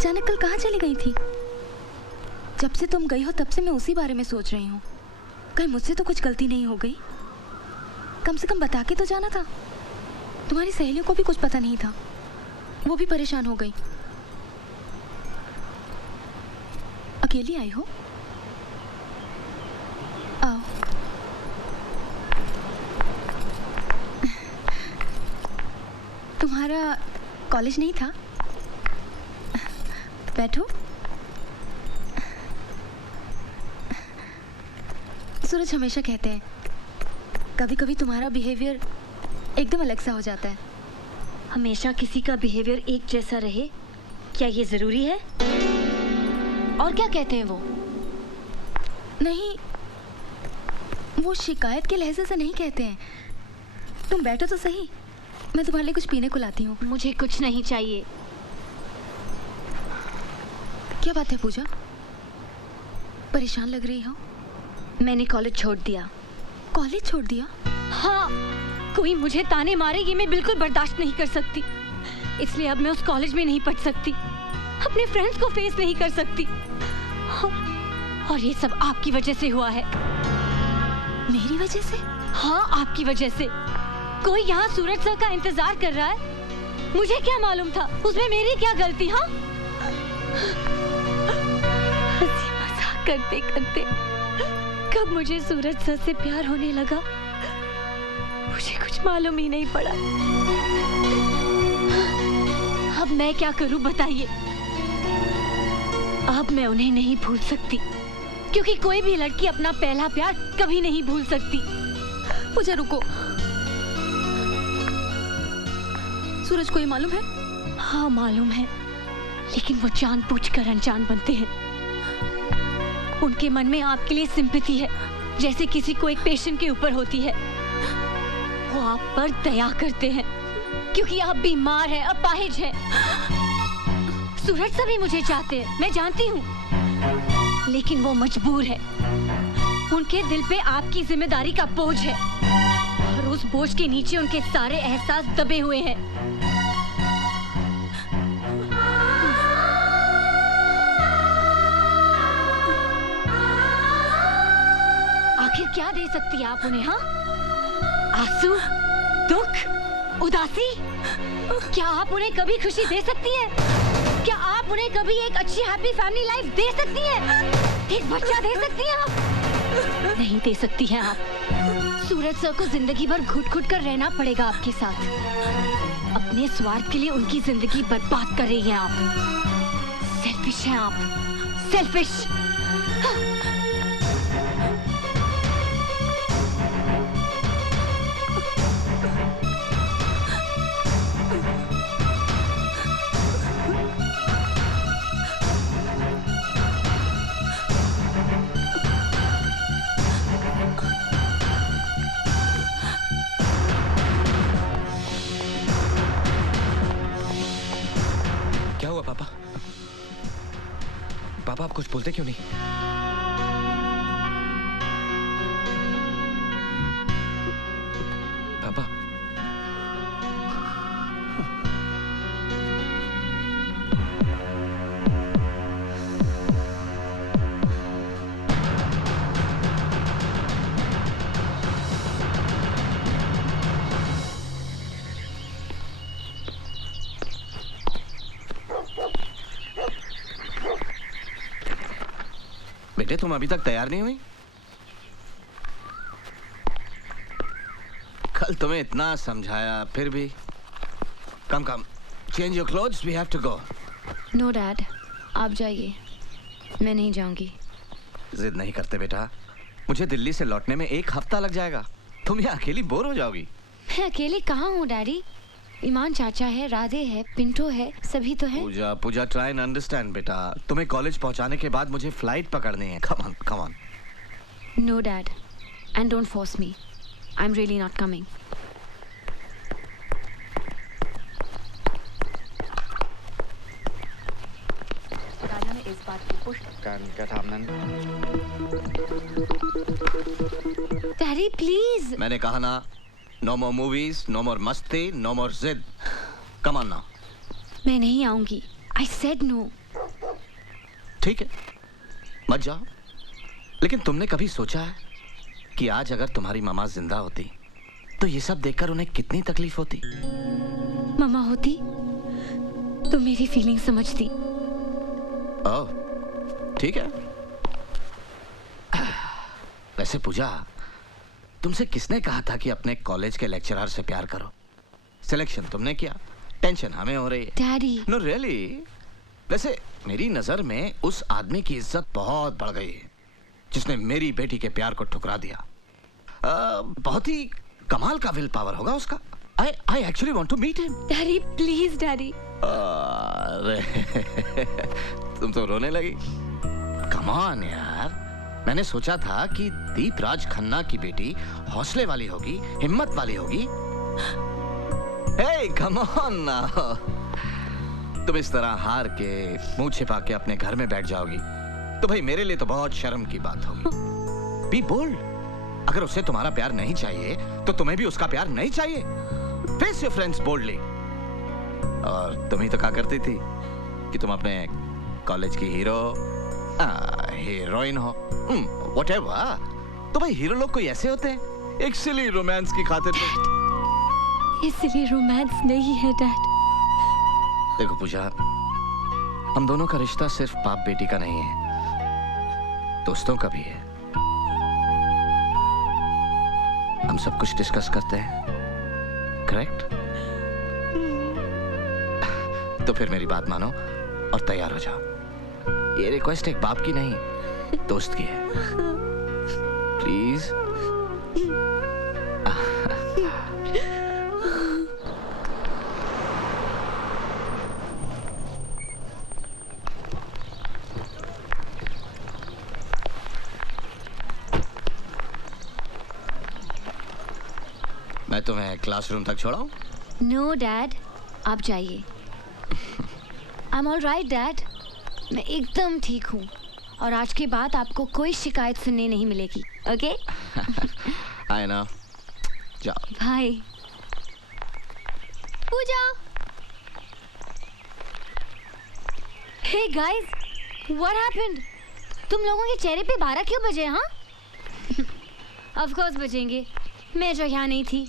अचानक कल कहाँ चली गई थी? जब से तुम गई हो तब से मैं उसी बारे में सोच रही हूँ। कहीं मुझसे तो कुछ गलती नहीं हो गई? कम से कम बता के तो जाना था। तुम्हारी सहेलियों को भी कुछ पता नहीं था, वो भी परेशान हो गई। अकेली आई हो? आओ। तुम्हारा कॉलेज नहीं था? बैठो। सूरज हमेशा कहते हैं कभी कभी तुम्हारा बिहेवियर एकदम अलग सा हो जाता है। हमेशा किसी का बिहेवियर एक जैसा रहे, क्या ये जरूरी है? और क्या कहते हैं वो? नहीं, वो शिकायत के लहजे से नहीं कहते हैं। तुम बैठो तो सही, मैं तुम्हारे लिए कुछ पीने को लाती हूँ। मुझे कुछ नहीं चाहिए। क्या बात है पूजा, परेशान लग रही हो? मैंने कॉलेज छोड़ दिया। कॉलेज छोड़ दिया? हाँ, कोई मुझे ताने मारे ये मैं बिल्कुल बर्दाश्त नहीं कर सकती। इसलिए अब मैं उस कॉलेज में नहीं पढ़ सकती, अपने फ्रेंड्स को फेस नहीं कर सकती। और ये सब आपकी वजह से हुआ है। मेरी वजह से? हाँ, आपकी वजह से। कोई यहाँ सूरज सर का इंतजार कर रहा है। मुझे क्या मालूम था उसमें मेरी क्या गलती? हाँ, हंसी मजाक करते करते कब मुझे सूरज सर से प्यार होने लगा मुझे कुछ मालूम ही नहीं पड़ा। अब मैं क्या करूं बताइए? अब मैं उन्हें नहीं भूल सकती, क्योंकि कोई भी लड़की अपना पहला प्यार कभी नहीं भूल सकती। पूजा रुको, सूरज को ये मालूम है? हाँ मालूम है, लेकिन वो जानबूझकर अनजान बनते हैं। उनके मन में आपके लिए सिंपैथी है, जैसे किसी को एक पेशेंट के ऊपर होती है। वो आप पर दया करते हैं क्योंकि आप बीमार हैं, अपाहिज हैं। सूरज सभी मुझे चाहते हैं, मैं जानती हूँ, लेकिन वो मजबूर है। उनके दिल पे आपकी जिम्मेदारी का बोझ है और उस बोझ के नीचे उनके सारे एहसास दबे हुए हैं। आखिर क्या दे सकती है आप उन्हें? हाँ, आंसू, दुख, उदासी? क्या आप उन्हें कभी खुशी दे सकती हैं? क्या आप उन्हें कभी एक अच्छी हैप्पी फैमिली लाइफ दे सकती हैं? एक बच्चा दे सकती हैं आप? नहीं दे सकती हैं आप। सूरज सर को जिंदगी भर घुट-घुट कर रहना पड़ेगा आपके साथ। अपने स्वार्थ के लिए उनकी जिंदगी बर्बाद कर रही हैं आप। सेल्फिश हैं आप, सेल्फिश। पापा आप कुछ बोलते क्यों नहीं? पापा बेटे तुम अभी तक तैयार नहीं हुई? कल तुम्हें इतना समझाया फिर भी। Come come, change your clothes, we have to go. No dad, आप जाइए, मैं नहीं जाऊंगी। जिद नहीं करते बेटा, मुझे दिल्ली से लौटने में 1 हफ्ता लग जाएगा। तुम यहाँ अकेली बोर हो जाओगी। मैं अकेली कहाँ हूँ डैडी? ईमान चाचा है, राधे है, पिंटो है, सभी तो हैं। पूजा पूजा ट्राई एंड अंडरस्टैंड बेटा। तुम्हें कॉलेज पहुँचाने के बाद मुझे फ्लाइट पकड़नी है। Come on come on. No dad, and don't force me, I am really not coming. Raja ने इस बात की पुष्टि डैडी प्लीज। मैंने कहा ना, no more movies, no more मस्ती, नो मोर जिद। Come on now. मैं नहीं आऊंगी। I said no. ठीक है, मत जाओ। लेकिन तुमने कभी सोचा है कि आज अगर तुम्हारी मामा जिंदा होती तो ये सब देखकर उन्हें कितनी तकलीफ होती? मामा होती तो मेरी फीलिंग समझती। ओह, ठीक है। वैसे पूजा, तुमसे किसने कहा था कि अपने कॉलेज के लेक्चरर से प्यार करो? सिलेक्शन तुमने किया, टेंशन हमें हो रही है। डैडी। No really. वैसे मेरी नजर में उस आदमी की इज्जत बहुत बढ़ गई है जिसने मेरी बेटी के प्यार को ठुकरा दिया। बहुत ही कमाल का विल पावर होगा उसका। I actually want to meet him. Daddy please daddy. अरे तुम तो रोने लगी। Come on यार, मैंने सोचा था कि दीपराज खन्ना की बेटी हौसले वाली होगी, हिम्मत वाली होगी। Hey, come on now. तुम इस तरह हार के मुंह छिपा के अपने घर में बैठ जाओगी तो भाई मेरे लिए तो बहुत शर्म की बात होगी। Be bold. अगर उसे तुम्हारा प्यार नहीं चाहिए तो तुम्हें भी उसका प्यार नहीं चाहिए। Face your friends boldly. और तुम ही तो कहा करती थी कि तुम अपने कॉलेज की हीरोइन हो। whatever. तो भाई हीरो लोग कोई ऐसे होते हैं, एक सिली रोमांस की खातिर। इसलिए रोमांस नहीं है डैड। देखो पूजा, हम दोनों का रिश्ता सिर्फ बाप बेटी का नहीं है, दोस्तों का भी है। हम सब कुछ डिस्कस करते हैं, करेक्ट? तो फिर मेरी बात मानो और तैयार हो जाओ। ये रिक्वेस्ट एक बाप की नहीं, दोस्त की है। प्लीज। मैं तुम्हें क्लासरूम तक छोड़ाऊं? नो डैड, आप जाइए। I am all right dad, मैं एकदम ठीक हूँ और आज के बाद आपको कोई शिकायत सुनने नहीं मिलेगी। ओके? I know. जाओ। Bye. Pooja. Hey guys, what happened? तुम लोगों के चेहरे पे 12 क्यों बजे? हाँ? ऑफ कोर्स बजेंगे, मैं जो यहाँ नहीं थी।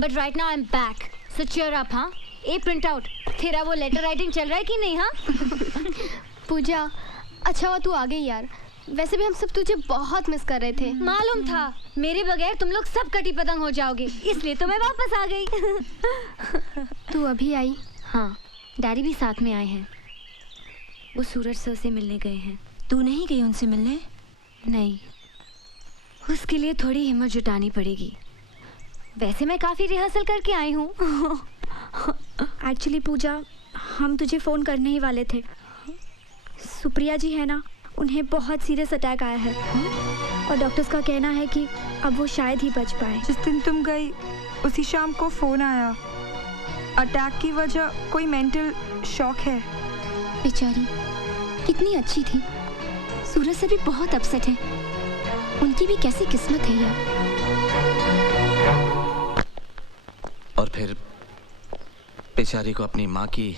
But right now I am back, so cheer up. हाँ, ए प्रिंट आउट, तेरा वो लेटर राइटिंग चल रहा है कि नहीं? हाँ पूजा, अच्छा हुआ तू आ गई यार, वैसे भी हम सब तुझे बहुत मिस कर रहे थे। मालूम था मेरे बगैर तुम लोग सब कटी पतंग हो जाओगे, इसलिए तो मैं वापस आ गई। तू अभी आई? हाँ, डैडी भी साथ में आए हैं। वो सूरज सर से मिलने गए हैं। तू नहीं गई उनसे मिलने? नहीं, उसके लिए थोड़ी हिम्मत जुटानी पड़ेगी। वैसे मैं काफ़ी रिहर्सल करके आई हूँ। एक्चुअली पूजा, हम तुझे फ़ोन करने ही वाले थे। सुप्रिया जी है ना, उन्हें बहुत सीरियस अटैक आया है और डॉक्टर्स का कहना है कि अब वो शायद ही बच पाए। जिस दिन तुम गई उसी शाम को फ़ोन आया। अटैक की वजह कोई मेंटल शॉक है। बेचारी कितनी अच्छी थी। सूरज सर भी बहुत अपसेट है, उनकी भी कैसी किस्मत है यार। और फिर बेचारी को अपनी माँ की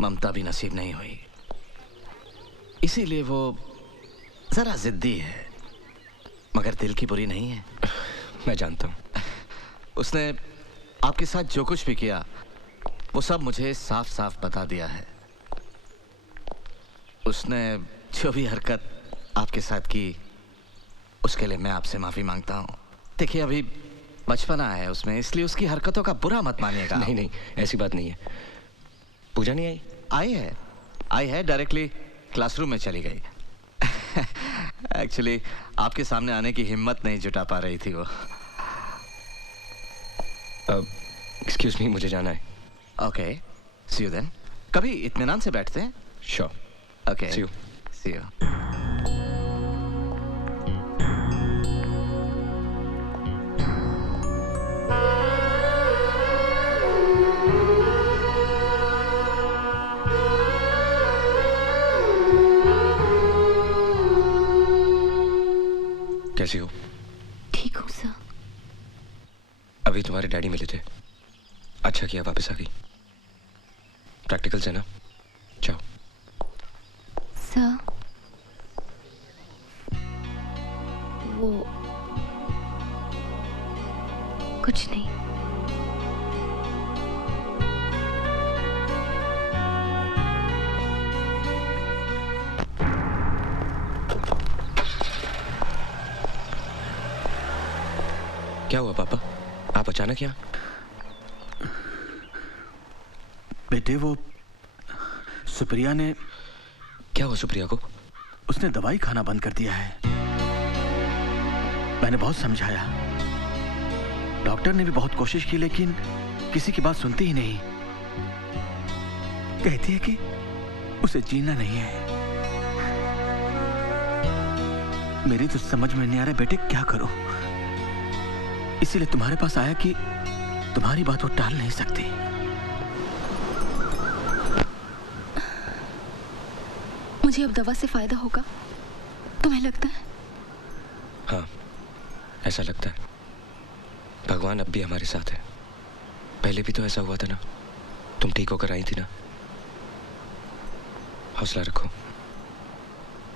ममता भी नसीब नहीं हुई, इसीलिए वो जरा जिद्दी है, मगर दिल की बुरी नहीं है। मैं जानता हूँ। उसने आपके साथ जो कुछ भी किया वो सब मुझे साफ साफ बता दिया है। उसने जो भी हरकत आपके साथ की उसके लिए मैं आपसे माफी मांगता हूँ। देखिए अभी बचपना है उसमें, इसलिए उसकी हरकतों का बुरा मत मानिएगा। नहीं नहीं, ऐसी बात नहीं है। पूजा नहीं आई? आई है, डायरेक्टली क्लासरूम में चली गई। एक्चुअली आपके सामने आने की हिम्मत नहीं जुटा पा रही थी वो। एक्सक्यूज मी, मुझे जाना है। Okay, see you then. कभी इत्मीनान से बैठते हैं। Sure. Okay, See you. See you. कैसी हो? ठीक हूँ सर। अभी तुम्हारे डैडी मिले थे, अच्छा किया वापस आ गई। प्रैक्टिकल्स है ना? जाओ। सर, वो कुछ नहीं। क्या हुआ पापा, आप अचानक यहाँ? बेटे वो सुप्रिया ने, क्या हुआ सुप्रिया को? उसने दवाई खाना बंद कर दिया है। मैंने बहुत समझाया, डॉक्टर ने भी बहुत कोशिश की, लेकिन किसी की बात सुनती ही नहीं। कहती है कि उसे जीना नहीं है। मेरी तो समझ में नहीं आ रहा बेटे क्या करो, इसीलिए तुम्हारे पास आया कि तुम्हारी बात वो टाल नहीं सकती। मुझे अब दवा से फायदा होगा, तुम्हें लगता है? हाँ, ऐसा लगता है। भगवान अब भी हमारे साथ है। पहले भी तो ऐसा हुआ था ना, तुम ठीक होकर आई थी ना। हौसला रखो,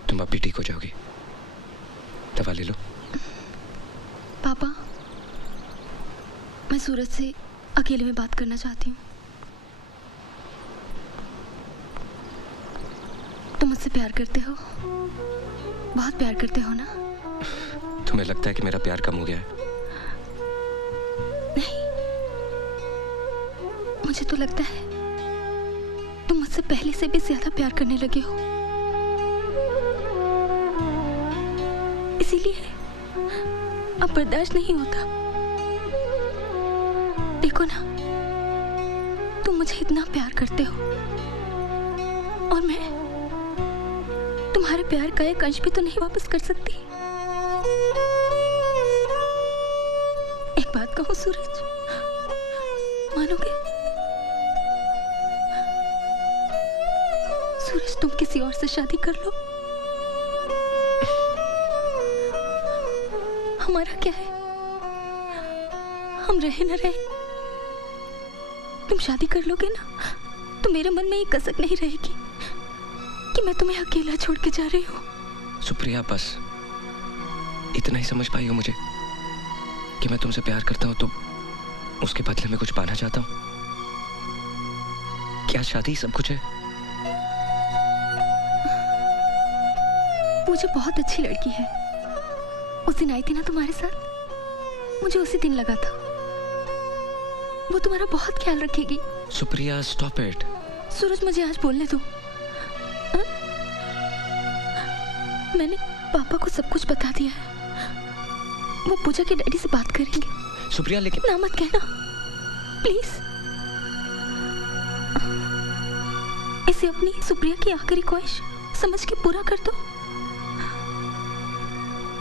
तुम अब भी ठीक हो जाओगी। दवा ले लो। पापा, मैं सूरज से अकेले में बात करना चाहती हूँ। तुम मुझसे प्यार करते हो? बहुत प्यार करते हो ना? तुम्हें लगता है कि मेरा प्यार कम हो गया है? नहीं, मुझे तो लगता है तुम मुझसे पहले से भी ज्यादा प्यार करने लगे हो। इसीलिए अब बर्दाश्त नहीं होता। देखो ना, तुम मुझे इतना प्यार करते हो और मैं तुम्हारे प्यार का एक अंश भी तो नहीं वापस कर सकती। एक बात कहूं सूरज, मानोगे? सूरज, तुम किसी और से शादी कर लो, हमारा क्या है? हम रहे न रहे, तुम शादी कर लोगे ना, तो मेरे मन में ये कसक नहीं रहेगी कि मैं तुम्हें अकेला छोड़ के जा रही हूँ। सुप्रिया, बस इतना ही समझ पाई हो मुझे कि मैं तुमसे प्यार करता हूँ तो उसके बदले में कुछ पाना चाहता हूँ। क्या शादी सब कुछ है? मुझे बहुत अच्छी लड़की है, उस दिन आई थी ना तुम्हारे साथ, मुझे उसी दिन लगा था वो तुम्हारा बहुत ख्याल रखेगी। Supriya, stop it. सूरज, मुझे आज बोलने दो। मैंने पापा को सब कुछ बता दिया है, वो पूजा के डैडी से बात करेंगे। सुप्रिया, लेकिन ना मत कहना प्लीज। इसे अपनी सुप्रिया की आखिरी ख्वाहिश समझ के पूरा कर दो।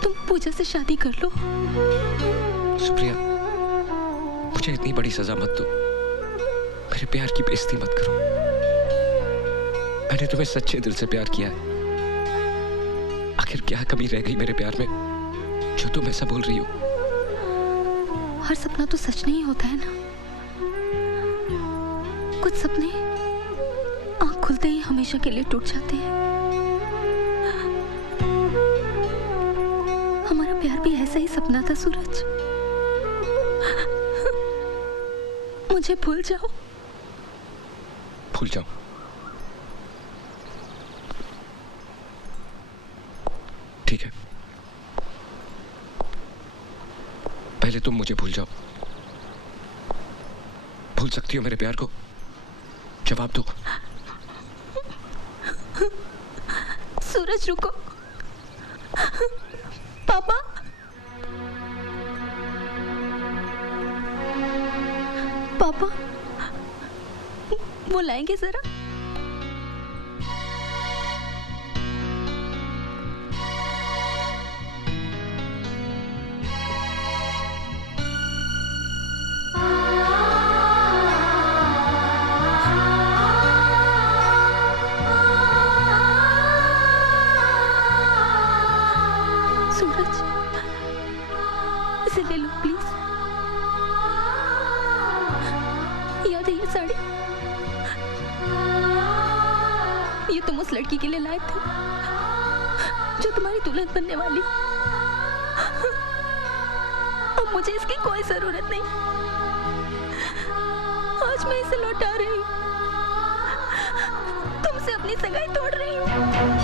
तुम पूजा से शादी कर लो। सुप्रिया, मुझे इतनी बड़ी सजा मत दो। मेरे प्यार की बेइज्जती मत करो। मैंने तुम्हें सच्चे दिल से प्यार किया है। आखिर क्या कमी रह गई मेरे प्यार में जो तुम ऐसा बोल रही हो? हर सपना तो सच नहीं होता है ना। कुछ सपने आंख खुलते ही हमेशा के लिए टूट जाते हैं। हमारा प्यार भी ऐसा ही सपना था सूरज। मुझे भूल जाओ। भूल जाओ? ठीक है, पहले तुम मुझे भूल जाओ। भूल सकती हो मेरे प्यार को? जवाब दो। सूरज, रुको। पापा, पापा, वो लाएंगे जरा। सूरज, इसे ले लो प्लीज। याद है ये साड़ी? ये तुम उस लड़की के लिए लाए थे जो तुम्हारी दुल्हन बनने वाली। अब मुझे इसकी कोई जरूरत नहीं। आज मैं इसे लौटा रही हूँ, तुमसे अपनी सगाई तोड़ रही हूँ।